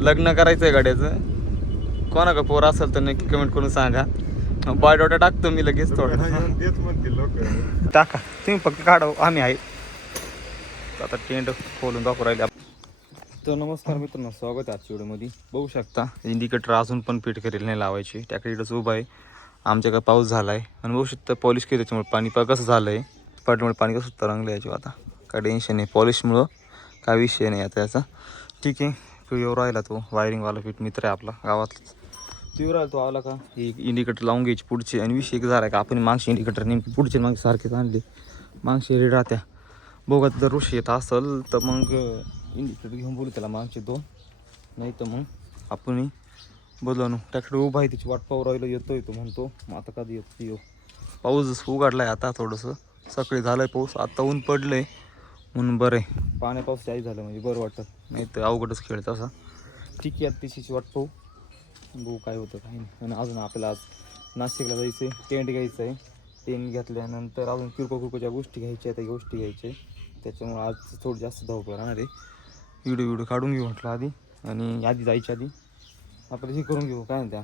लग्न करायचं आहे गाड्याचं. कोणा का पोर असेल तर नक्की कमेंट करून सांगा. बायोडाटा टाकतो मी लगेच थोडं. टाका. तुम्ही फक्त काढा. आम्ही आहे. आता टेंट खोलून दाखवू राहिले. तर नमस्कार मित्रांनो स्वागत आहे आजच्या व्हिडिओमध्ये. बघू शकता इंडिकेटर अजून पण फिट करेल नाही लावायची. त्याकडे इकडंच उभं आहे. आमच्याकडे पाऊस झाला आहे आणि बघू शकता पॉलिश केली त्याच्यामुळे पाणी पा कसं झालं आहे पाठीमुळे पाणी कसं तरंगलं याच्यावर आता काय टेन्शन नाही. पॉलिशमुळं काय विषय नाही आता याचा. ठीक आहे. तो येऊ राहिला तो. वायरिंगवाला फिट मित्र आहे आपला गावातलाच. तो येऊ राहिला तो आला का? एक इंडिकेटर लावून घ्यायची पुढचे. आणि विषय एक झाला का आपण मागचे इंडिकेटर नेमके पुढचे मागचे सारखेच आणले. मागचे रेड राहत्या. बघा जर ऋषी येत असेल तर मग इंडिकेटर घेऊन बोलू त्याला मागचे दोन. नाही तर मग आपण बोलवणू त्याकडे उभा आहे त्याची वाट पाहू राहिलो येतोय तो म्हणतो. मग आता कधी येतो येऊ. पाऊस उघडला आहे आता थोडंसं. सकाळी झालं आहे पाऊस आता ऊन पडलं आहे म्हणून बरं आहे. पाण्या पाऊस जाई झालं म्हणजे बरं वाटतं. नाही तर अवघडच खेळ तसा. ठीक आहे आता तिची वाट पाहू. बघू काय होतं काही नाही. आणि अजून आपल्याला आज नाशिकला जायचं आहे टेंट घ्यायचं आहे टेंट घेतल्यानंतर अजून किरकोळ किरकोळच्या गोष्टी घ्यायच्या त्या गोष्टी घ्यायच्या त्याच्यामुळे आज थोडी जास्त धावपळ राहणार आहे. व्हिडिओ व्हिडिओ काढून घेऊ म्हटलं आधी. आणि आधी जायच्या आधी आपलं हे करून घेऊ. काय म्हणत्या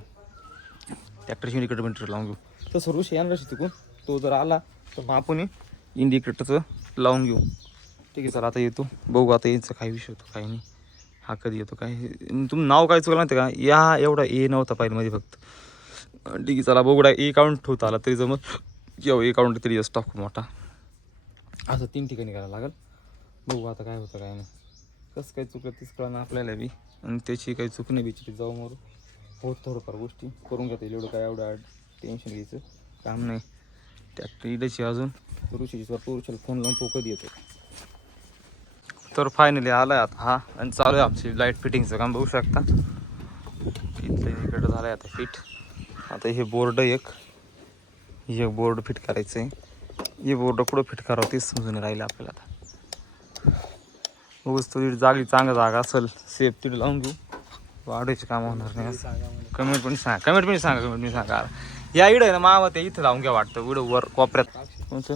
ट्रॅक्टरची इंडिकेटर लावून घेऊ. तसं ऋषी येणार तिकून तो जर आला तर मग आपण इंडिकेटरचं लावून घेऊ. ठीक आहे सर आता येतो. बघू आता यायचं काय विषय होतो काही नाही. हा कधी येतो काय तुम्ही नाव काय चुकलं माहिती का? या एवढा ए नव्हता फाईलमध्ये फक्त. ठीक आहे चला बघू ए काउंट ठेवता आला तरी जमत किंवा ए काउंट तरी असतो खूप मोठा. असं तीन ठिकाणी करायला लागेल. बघू आता काय होतं काय नाही. कसं काय चुकलं तीच कळणार आपल्याला बी. आणि त्याची काही चूक नाही बिचारी जाऊ मरू. होत थोडंफार गोष्टी करून घेता येईल एवढं काय एवढं टेन्शन घ्यायचं काम नाही. ट्रॅक्टर इडची अजून पुरुषीची स्वतः पुरुषाला फोन लावून तो कधी येतो तर फायनली आला आहे आता हा. आणि चालू आहे आमची लाइट फिटिंगचं काम बघू शकता. इथलं इकडं झालं आहे आता फिट आता हे बोर्ड एक. हे बोर्ड फिट करायचं आहे हे बोर्ड कुठं फिट करावं तेच समजून राहिलं आपल्याला आता. बघूच थोडी जागी चांगली जागा असेल सेफ तिथे लावून घेऊ. वाढायची कामं होणार नाही कमेंट पण सांगा कमेंट पण सांगा कमेंट पण सांगा. या इडं आहे ना मावा ते इथं लावून घ्या वाटतं. इडं वर कोपऱ्यात. कोणतं?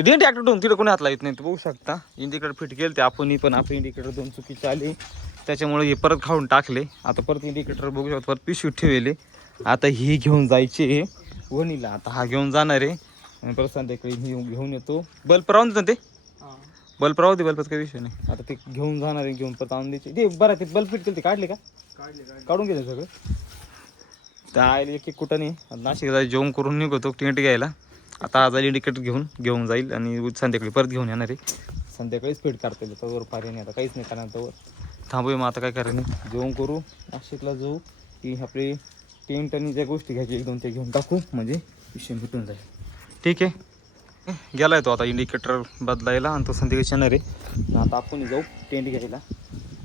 ते डेंट ॲक्टर ठेवून तिकडे कोणी हात येत नाही. बघू शकता. इंडिकेटर फिट केलं ते आपण पण आपण इंडिकेटर दोन चुकीचे आले. त्याच्यामुळे हे परत खाऊन टाकले. आता परत इंडिकेटर बघू शकतो परत पिशवी ठेवले. आता हे घेऊन जायचे वणीला आता हा घेऊन जाणार आहे. आणि परत संध्याकाळी हे घेऊन येतो. बल्ब राहून देतो ते? बल्ब राहू दे बल्बच काही विषय नाही. आता ते घेऊन जाणार आहे घेऊन परत आणून द्यायचे. ते बरं ते बल्ब फिट केले ते काढले का काढून गेले सगळं. त्या एक कुठं नाही आता नाशिकला जेवण करून निघतो टेंट घ्यायला. आता आज इंडिकेटर घेऊन घेऊन जाईल आणि संध्याकाळी परत घेऊन येणार आहे. संध्याकाळीच फिट करता येईल तवर फार नाही आता काहीच नाही करणार तवर. थांबूया मग आता काय करायचं नाही. जेवण करू नाशिकला जाऊ की आपले टेंट आणि ज्या गोष्टी घ्यायची एक दोन ते घेऊन टाकू म्हणजे विषय भेटून जाईल. ठीक आहे. गेलाय तो आता इंडिकेटर बदलायला आणि तो संध्याकाळी येणार आहे. आता आपण जाऊ टेंट घ्यायला.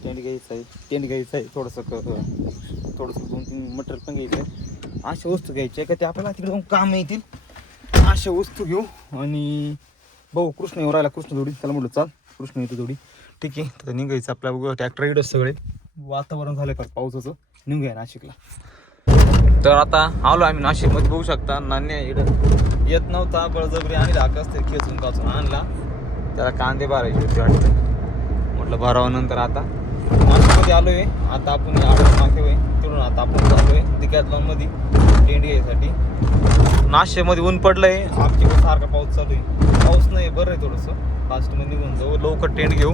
टेंट घ्यायचं आहे टेंट घ्यायचं आहे थोडंसं क- थोडंसं दोन तीन मटेरियल पण घ्यायचं आहे. अशा वस्तू घ्यायच्या आहे का ते आपल्याला तिकडे जाऊन काम येतील? अशा वस्तू घेऊ आणि भाऊ कृष्ण येऊ राहिला कृष्ण जोडी त्याला म्हटलं चाल कृष्ण येतो जोडी ठीक आहे तर निघायचं आपल्या बघू ट्रॅक्टर इकडं सगळे. वातावरण झालं का पावसाचं. निघूया नाशिकला. तर आता आलो आम्ही नाशिकमध्ये बघू शकता नाण्या इकडं. येत नव्हता बळजबरी आणि धाक ते खेचून काचून आणला. त्याला कांदे भरायचे होते वाटतं. म्हटलं भरावानंतर आता. नाशिकमध्ये आलो आहे आता आपण आडत नाके आहे तिकडून आता आपण चालू आहे तिकॅटलॉनमध्ये टेंट घ्यायसाठी नाशिकमध्ये ऊन पडलंय. आमच्याकडे सारखा पाऊस चालू आहे. पाऊस नाही बरं आहे थोडंसं. फास्टमध्ये निघून जाऊ. लवकर टेंट घेऊ.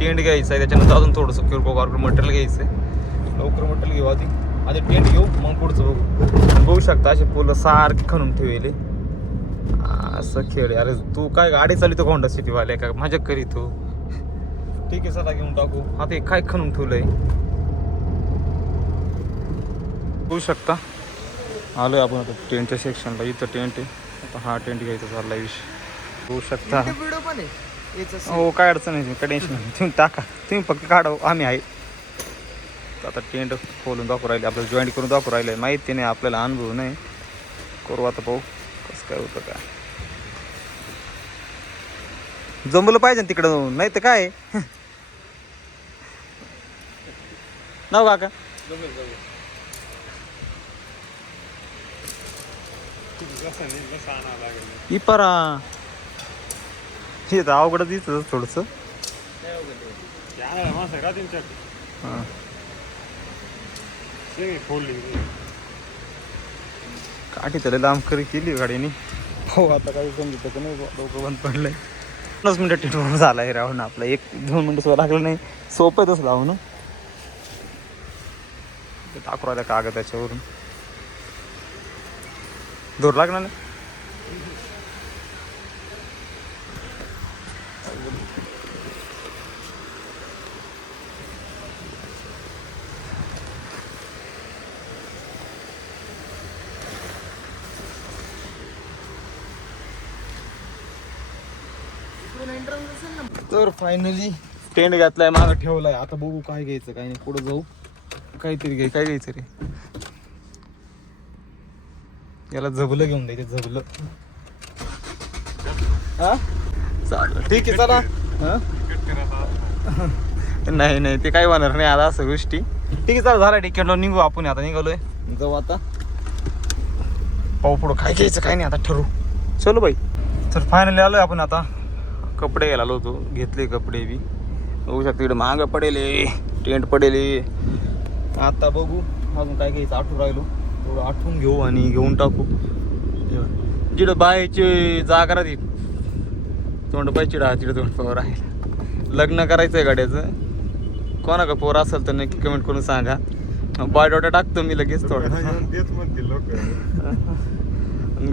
टेंट घ्यायचं आहे त्याच्यानंतर अजून थोडंसं किरकोळ कारकोळ मटेरियल घ्यायचं आहे लवकर मटेरियल घेऊ आधी. आधी टेंट घेऊ मग पुढचं बघू. बघू शकता असे फुलं सारखे खणून ठेवले असं खेळ. अरे तू काय गाडी चालवतो होंडा सिटीवाले का मजा करीतो ठीक आहे चला घेऊन टाकू. आता हे काय खणून ठेवलंय? बघू शकता. आलोय आपण आता टेंटच्या सेक्शनला इथं टेंट आहे. आता हा टेंट घ्यायचा चालला विषय बघू शकता. व्हिडिओ पण आहे. याचं हो काय अडचण नाही. काय टेन्शन नाही. तुम्ही टाका. तुम्ही फक्त काढा. आम्ही आहे. तर आता टेंट खोलून दाखवू राहिले. आपल्याला जॉईंट करून दाखवू राहिले. माहिती नाही. आपल्याला अनुभव नाही. करू आता पाहू. कसं काय होतं काय. जमलं पाहिजे ना तिकडं जाऊन. नाही तर काय? नाव काका? परा. हे तर अवघडच दिसत थोडस. काठी त्याला लांब करी केली गाडीने. हो आता काही समजत का नाही बुवा, डोकं बंद पडलंय. पन्नास मिनिटं टिटवर झालाय राहून आपलं. एक दोन मिनिटं सुद्धा लागलं नाही. सोपं तसं लावून ते टाकू राहिला कागद त्याच्यावरून. दूर लागणार नाही. तर फायनली टेंट घातलाय मागं ठेवलाय. आता बघू काय घ्यायचं काय नाही. पुढे जाऊ. काहीतरी घ्याय काय घ्यायचं रे? याला झबलं घेऊन द्यायचं झबलं. हा? चालेल. ठीक आहे चला. हा? नाही नाही ते काही होणार नाही आता असं गोष्टी. ठीक आहे चला झालं टिकेटला निघू आपण आता निघालोय. जाऊ आता. पाहू पुढं काय घ्यायचं काय नाही आता ठरवू. चलो बाई. तर फायनली आलोय आपण आता. कपडे घ्यायला आलो होतो घेतले कपडे बी. बघू शकता इकडे महाग पडेल टेंट पडेल. आता बघू अजून काय घ्यायचं आठवून राहिलो. थोडं आठवून घेऊ आणि घेऊन टाकू. जिकडं बायची जागा राहते तोंड पाय चिडा तिकडे तोंड पावर आहे लग्न करायचं आहे गाड्याचं. कोणा का पोर असेल तर नक्की कमेंट करून सांगा. बायोडाटा टाकतो मी लगेच थोडं.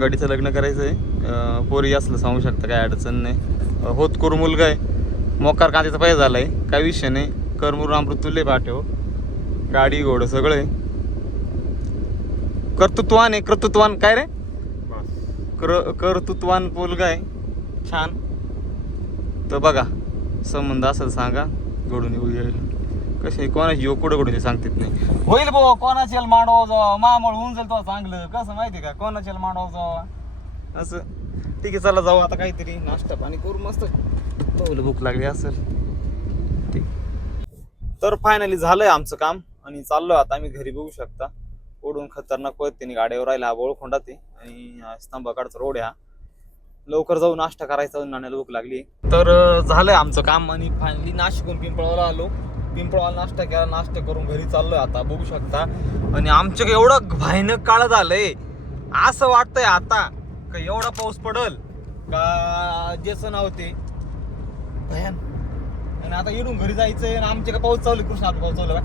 गाडीचं लग्न करायचं आहे पोरी असलं सांगू शकता काय अडचण नाही. होत करू मुलगा आहे. मोकार कांद्याचा पाहिजे झाला आहे काय विषय नाही. करमुर अमृत तुले पाठव गाडी घोडं सगळं आहे. कर्तृत्वान आहे कर्तृत्वान काय रे? कर कर्तृत्वान पोलगा आहे. छान. तर बघा संबंध असेल सांगा घडून येऊ येईल. कसे कोणाची येऊ कुठं घडून सांगतात नाही. होईल भाऊ कोणाची मांडव जावा. मामळ होऊन जाईल तो चांगलं. कसं माहिती का? कोणाची मांडव जावा? असं. ठीक आहे चला जाऊ आता काहीतरी नाश्ता पाणी करू मस्त. भूक लागली असेल. ठीक. तर फायनली झालंय आमचं काम आणि चाललोय आता आम्ही घरी बघू शकता. ओढून खतरनाक पद्धतीने गाड्यावर राहिला हा ते आणि हा स्तंभाकडचा रोड आहे हा. लवकर जाऊन नाश्ता करायचा नाण्याला भूक लागली. तर झालंय आमचं काम आणि फायनली नाशिकहून पिंपळाला आलो. पिंपळाला नाश्ता केला नाश्ता करून घरी चाललोय आता बघू शकता. आणि आमचं एवढं भयानक काळ झालंय. असं वाटतंय आता का एवढा पाऊस पडल का ज्याचं नाव ते भयान. आणि आता येऊन घरी जायचंय आणि आमच्या का पाऊस चालू आहे, आता पाऊस चालू का?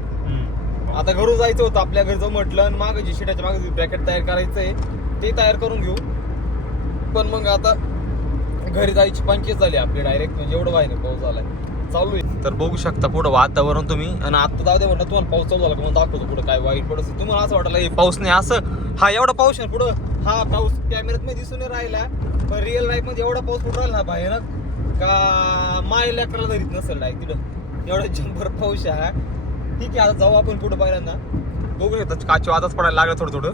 आता घरून जायचं होतं आपल्या घरी जाऊ म्हटलं आणि मागे जे शिटाच्या मागे ब्रॅकेट तयार करायचंय ते तयार करून घेऊ. पण मग आता घरी जायची पंचायत झाली आपली डायरेक्ट म्हणजे एवढं व्हाय नाही पाऊस झालाय. चालू आहे. तर बघू शकता पुढं वातावरण तुम्ही. आणि आता जाऊ दे म्हणलं तुम्हाला पाऊस चालू झाला का? मग दाखवतो पुढं काय वाईट पडत तुम्हाला असं वाटलं हे पाऊस नाही असं. हा एवढा पाऊस आहे पुढं? हा पाऊस कॅमेऱ्यात मध्ये दिसून राहिला. पण रिअल लाईफमध्ये एवढा पाऊस पडून राहिला ना भयानक का माय लेकराला धरीत नसेल डायरेक्ट तिथं? एवढा जंभर पाऊस आहे. ठीक आहे आता जाऊ आपण पुढे पहिल्यांदा. बघूया शकता काची आताच पडायला लागलं थोडं थोडं.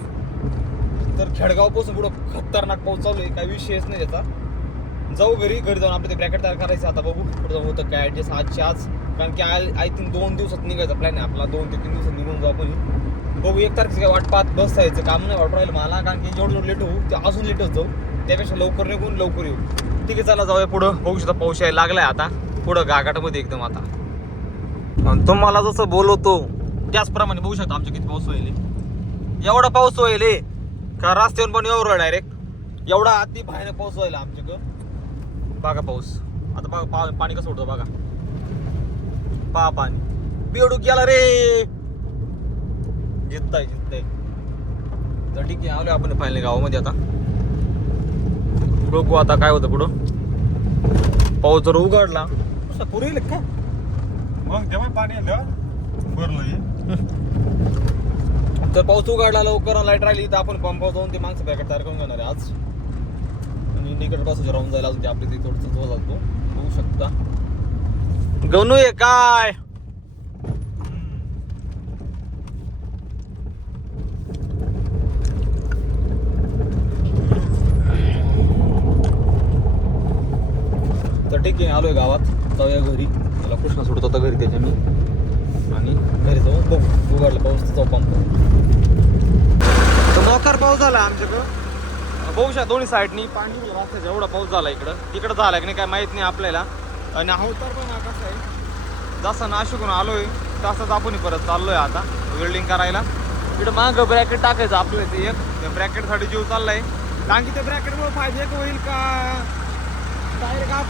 तर खेडगावपासून पुढं खतरनाक पाऊस चालू आहे काही विषयच नाही त्याचा. जाऊ घरी घरी जाऊन आपलं ते ब्रॅकेट तयार करायचं आता बघू पुढे जाऊ होतं काय ॲडजस्ट आजची आज. कारण की आय आय थिंक दोन दिवसात निघायचा प्लॅन आहे आपला दोन ते तीन दिवसात निघून जाऊ आपण. बघू एक तारखेचं काय वाट पाहत बस जायचं काम नाही वाटू राहिलं मला कारण की जेवढं जेवढं लेट होऊ ते अजून लेटच जाऊ. त्यापेक्षा लवकर निघून लवकर येऊ. ठीक आहे चला जाऊया पुढं. बघू शकता पाऊस यायला लागलाय आता. पुढं गागाटामध्ये एकदम आता. आणि तुम्हाला जसं बोलवतो त्याचप्रमाणे बघू शकता आमच्या किती पाऊस होईल एवढा पाऊस होईल का रस्त्यावर पण एवढं डायरेक्ट एवढा अति भयानक पाऊस व्हायला आमच्याकडं. बघा पाऊस. आता बघा पा- पाणी कसं सोडतो बघा. पहा पाणी. बेडूक गेला रे. जिंकताय जिंकताय तर ठीक आहे आलो आपण फायनल गावामध्ये आता. बघू आता काय होतं पुढं. पाऊस जर उघडला पुरेल येईल का? मग जेव्हा पाणी आलं भरलं हे. तर पाऊस उघडला लवकर लाइट राहिली तर आपण पंपावर जाऊन ते माणसं पॅकेट तयार करून घेणार आहे आज. आणि निकटपासून राहून जायला अजून ते आपले ते थोडंसं जो लागतो बघू शकता. गणू आहे काय तर ठीक आहे आलोय गावात जाऊया घरी मला कृष्णा सोडत होता घरी त्याच्या मी आणि घरी जाऊ बघू. उघडला पाऊस जाऊ पंप. मोकार पाऊस झाला आमच्याकडं. बघू शकता दोन्ही साईडनी पाणी गेलं. रस्त्याचा एवढा पाऊस झाला इकडं. तिकडं झाला की नाही काय माहीत नाही आपल्याला. आणि अवतार पण कसं आहे? जसं नाशिकून आलोय तसंच आपण परत चाललोय आता. वेल्डिंग करायला. इकडे माग ब्रॅकेट टाकायचं आपलं ते एक. त्या ब्रॅकेटसाठी जीव चाललाय. कारण की त्या ब्रॅकेटमुळे फायदे एक होईल का?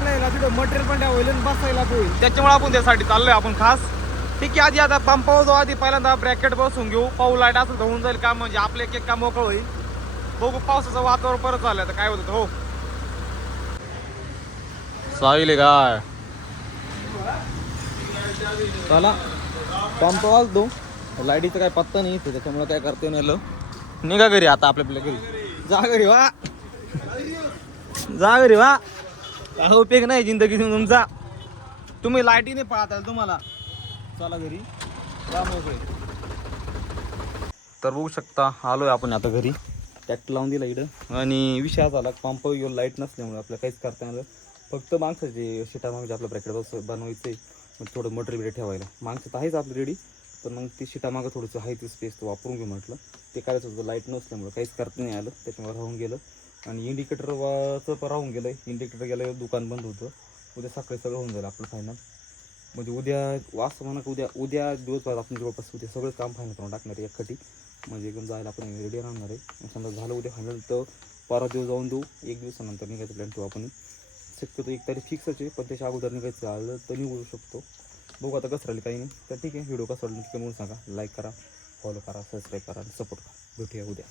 तिथं. मटेरियल पण होईल आणि बसायला होईल. त्याच्यामुळे आपण त्यासाठी चाललोय आपण खास. ठीक आहे आधी आता पंपावर जाऊ आधी पहिल्यांदा ब्रॅकेट बसून घेऊ. पाऊ लाइट असं तर होऊन जाईल काम म्हणजे आपले एक एक काम मोकळं होईल. बघू पावसाचं वातावरण परत झालं तर काय होतं हो. साहिल काय? चला. पंप वाजतो लाईटीचा काय पत्ता नाही इथे त्याच्यामुळे काय करता नाही. निघा घरी आता आपल्या आपल्या घरी. जा घरी वा. जा घरी वा. काय उपयोग नाही जिंदगी तुमचा. तुम्ही लाईटीने पळत तुम्हाला. चला घरी. जा मोकळे तर बघू शकता आलोय आपण आता घरी. टॅक्ट लावून दिला इकडं. आणि विषय झाला पंप घेऊन लाइट नसल्यामुळे आपल्याला काहीच करता नाही आलं फक्त माणसाचे शिटा मागचे आपल्या ब्रॅकेट बस बनवायचं आहे थोडं मटेरियल बिटे ठेवायला. माणसं तर आहेच आपली रेडी पण मग ती शिटा मागं थोडंसं आहे ती स्पेस तो वापरून घेऊ म्हटलं. ते करायचं होतं लाइट नसल्यामुळे काहीच करता नाही आलं त्याच्यामुळे राहून गेलं. आणि इंडिकेटर वाचं पण राहून गेलं इंडिकेटर गेलं दुकान बंद होतं. उद्या सकाळी सगळं होऊन जाईल आपलं फायनल म्हणजे उद्या वास म्हणा की उद्या उद्या दिवसभर आपण जवळपास उद्या सगळं काम फायनल करून टाकणार आहे एकखटी. म्हणजे एकदम जायला आपण रेडी राहणार आहे. मग समजा झालं उद्या फायनल तर बारा दिवस जाऊन देऊ. एक दिवसानंतर निघायचं प्लॅन ठेवू आपण. शक्यतो एक तारीख फिक्सच आहे पण त्याच्या अगोदर निघायचं आलं तर निघू शकतो. बघू आता कसं राहिलं काही नाही. तर ठीक आहे व्हिडिओ कसं वाटलं नक्की सांगा. लाईक करा फॉलो करा सबस्क्राईब करा आणि सपोर्ट करा. भेटूया उद्या.